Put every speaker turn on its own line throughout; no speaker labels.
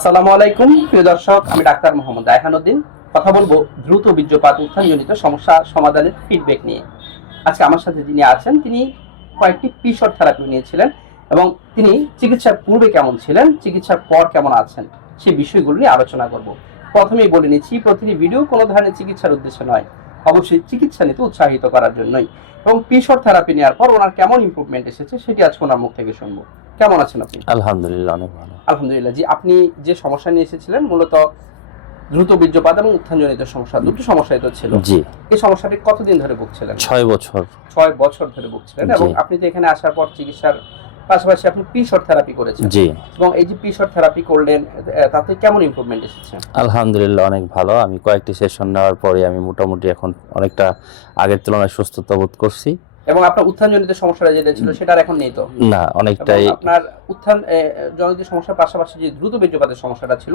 আসসালামু আলাইকুম, প্রিয় দর্শক, আমি ডাক্তার মোহাম্মদ আয়হানুদ্দিন কথা বলব দ্রুত বীর্যপাত উত্থানজনিত সমস্যা সমাধানের ফিডব্যাক নিয়ে। আজকে আমার সাথে যিনি আছেন, তিনি কয়েকটি পিসর থেরাপি নিয়েছিলেন এবং তিনি চিকিৎসার পূর্বে কেমন ছিলেন, চিকিৎসার পর কেমন আছেন সেই বিষয়গুলো নিয়ে আলোচনা করব। প্রথমেই বলে নিচ্ছি, প্রতিটি ভিডিও কোনো ধরনের চিকিৎসার উদ্দেশ্যে নয়, অবশ্যই চিকিৎসা নিতে উৎসাহিত করার জন্যই। এবং পিসর থেরাপি নেওয়ার পর ওনার কেমন ইমপ্রুভমেন্ট এসেছে, সেটি আজকে ওনার মুখ থেকে শুনব। কেমন আছেন আপনি?
আলহামদুলিল্লাহ অনেক ভালো।
আলহামদুলিল্লাহ জি আপনি যে সমস্যা নিয়ে এসেছিলেন মূলত দ্রুত বীর্যপাত এবং উত্থানজনিত সমস্যা দুটো সমস্যাই তো ছিল।
জি।
এই সমস্যাটি কতদিন ধরে ভুগছিলেন?
ছয় বছর।
ছয় বছর ধরে ভুগছিলেন এবং আপনি তো এখানে আসার পর চিকিৎসার পাশাপাশি আপনি পিসর থেরাপি করেছেন।
জি।
এবং এই যে পিসর থেরাপি করলেন তাতে কেমন ইমপ্রুভমেন্ট এসেছে?
আলহামদুলিল্লাহ অনেক ভালো। আমি কয়েকটি সেশন নেওয়ার পরে আমি মোটামুটি এখন অনেকটা আগের তুলনায় সুস্থতা বোধ করছি।
এবং আপনার উত্থানজনিত সমস্যাটা যেটা ছিল সেটা আর এখন নেই তো।
না অনেকটাই
আপনার উত্থান জনিত সমস্যার পাশাপাশি যে দ্রুত বীর্যপাতের সমস্যাটা ছিল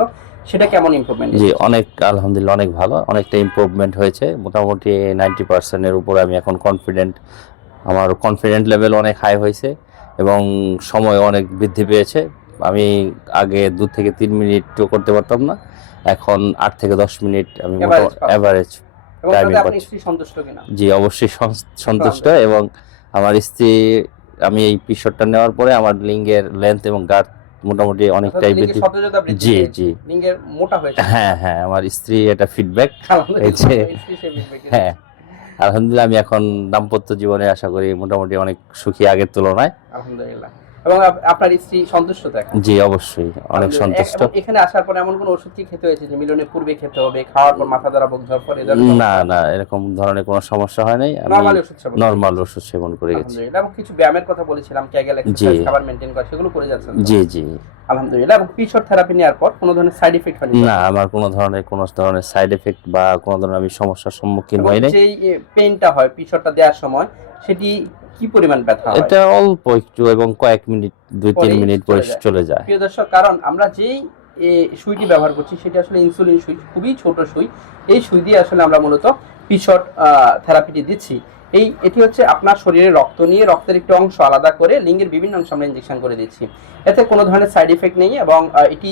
সেটা কেমন ইমপ্রুভমেন্ট
জি অনেক আলহামদুলিল্লাহ অনেক ভালো অনেকটা ইমপ্রুভমেন্ট হয়েছে। মোটামুটি নাইনটি পার্সেন্টের উপরে আমি এখন কনফিডেন্ট আমার কনফিডেন্ট লেভেল অনেক হাই হয়েছে এবং সময় অনেক বৃদ্ধি পেয়েছে। আমি আগে দু থেকে তিন মিনিটও করতে পারতাম না এখন আট থেকে দশ মিনিট আমি অ্যাভারেজ
কিনা?
জি অবশ্যই সন্তুষ্ট এবং আমার স্ত্রী আমি এই পিসরটা নেওয়ার পরে আমার লিঙ্গের লেন্থ এবং গার্ড মোটামুটি অনেকটাই বৃদ্ধি জি জি।
লিঙ্গের মোটা হয়েছে।
হ্যাঁ হ্যাঁ আমার স্ত্রী এটা ফিডব্যাক
এ
হ্যাঁ আলহামদুলিল্লাহ আমি এখন দাম্পত্য জীবনে আশা করি মোটামুটি অনেক সুখী আগের তুলনায়।
আলহামদুলিল্লাহ। এবং আপনার স্ত্রী সন্তুষ্ট তো
জি অবশ্যই। অনেক সন্তুষ্ট।
এখানে আসার পর এমন কোন ওষুধ কি খেতে হয়েছে যে মিলনের পূর্বে খেতে হবে খাওয়ার পর মাথা ধরা বুক ধর পরে
না না এরকম ধরনের কোনো সমস্যা হয় নাই। আমি
নরমাল ওষুধ সেবন
করে। গেছি।
এবং কিছু ব্যায়ামের কথা বলেছিলাম ক্যাগেল এক্সারসাইজ খাবার মেইনটেইন করা সেগুলো করে যাচ্ছেন
জি জি।
আলহামদুলিল্লাহ এবং পিসর থেরাপি নেওয়ার পর কোনো ধরনের সাইড এফেক্ট হয়নি
না আমার কোনো ধরনের কোনো ধরনের সাইড এফেক্ট বা কোনো ধরনের আমি সমস্যার সম্মুখীন
যেই পেইনটা হয় পিসরটা দেওয়ার সময় সেটি কি পরিমাণ ব্যথা হয়?
এটা অল্প একটু এবং কয়েক মিনিট দুই তিন মিনিট পরে চলে যায়।
প্রিয় দর্শক কারণ আমরা যেই সুইটি ব্যবহার করছি সেটা আসলে ইনসুলিন সুই খুবই ছোট সুই। এই সুই দিয়ে আসলে আমরা মূলত পিছট থেরাপিটি দিচ্ছি। এই এটি হচ্ছে আপনার শরীরে রক্ত নিয়ে, রক্তের একটি অংশ আলাদা করে লিঙ্গের বিভিন্ন অংশ আমরা ইঞ্জেকশন করে দিচ্ছি। এতে কোনো ধরনের সাইড এফেক্ট নেই এবং এটি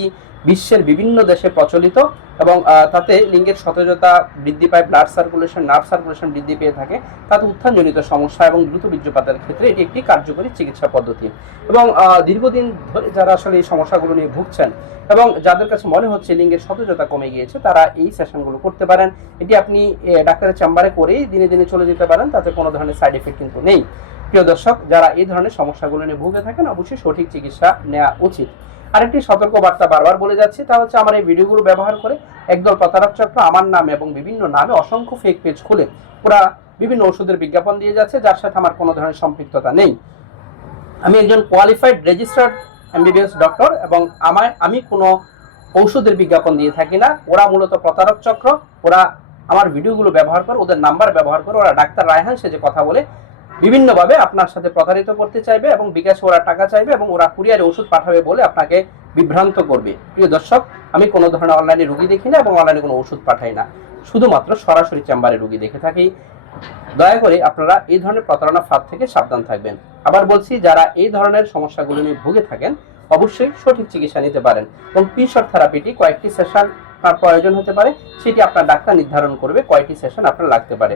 বিশ্বের বিভিন্ন দেশে প্রচলিত। এবং তাতে লিঙ্গের সতেজতা বৃদ্ধি পায় ব্লাড সার্কুলেশন নার্ভ সার্কুলেশন বৃদ্ধি পেয়ে থাকে। তাতে উত্থানজনিত সমস্যা এবং দ্রুত বীর্যপাতের ক্ষেত্রে এটি একটি কার্যকরী চিকিৎসা পদ্ধতি। এবং দীর্ঘদিন ধরে যারা আসলে এই সমস্যাগুলো নিয়ে ভুগছেন এবং যাদের কাছে মনে হচ্ছে লিঙ্গের সতেজতা কমে গিয়েছে, তারা এই সেশনগুলো করতে পারেন। এটি আপনি ডাক্তারের চেম্বারে করেই দিনে দিনে চলে যেতে পারেন, তাতে কোনো ধরনের সাইড এফেক্ট কিন্তু নেই। প্রিয় দর্শক, যারা এই ধরনের সমস্যাগুলো নিয়ে ভুগে থাকেন, অবশ্যই সঠিক চিকিৎসা নেওয়া উচিত। আরেকটি সতর্ক বার্তা বারবার বলে যাচ্ছি, তা হচ্ছে আমার এই ভিডিওগুলো ব্যবহার করে একদল প্রতারক চক্র আমার নামে এবং বিভিন্ন নামে অসংখ্য ফেক পেজ খুলে ওরা বিভিন্ন ওষুধের বিজ্ঞাপন দিয়ে যাচ্ছে, যার সাথে আমার কোনো ধরনের সম্পৃক্ততা নেই। আমি একজন কোয়ালিফাইড রেজিস্টার্ড এমবিবিএস ডক্টর এবং আমায় আমি কোনো ঔষধের বিজ্ঞাপন দিয়ে থাকি না। ওরা মূলত প্রতারক চক্র। ওরা আমার ভিডিওগুলো ব্যবহার করে, ওদের নাম্বার ব্যবহার করে, ওরা ডাক্তার রায়হান সে যে কথা বলে বিভিন্নভাবে আপনার সাথে প্রতারিত করতে চাইবে এবং বিকাশে ওরা টাকা চাইবে এবং ওরা কুরিয়ারে ওষুধ পাঠাবে বলে আপনাকে বিভ্রান্ত করবে। প্রিয় দর্শক, আমি কোনো ধরনের অনলাইনে রুগী দেখি না এবং অনলাইনে কোনো ওষুধ পাঠাই না। শুধুমাত্র সরাসরি চেম্বারে রুগী দেখে থাকি। দয়া করে আপনারা এই ধরনের প্রতারণা ফাঁদ থেকে সাবধান থাকবেন। আবার বলছি, যারা এই ধরনের সমস্যাগুলো নিয়ে ভুগে থাকেন, অবশ্যই সঠিক চিকিৎসা নিতে পারেন এবং পিসর থেরাপিটি কয়েকটি সেশন আপনার প্রয়োজন হতে পারে। সেটি আপনার ডাক্তার নির্ধারণ করবে কয়টি সেশন আপনার লাগতে পারে।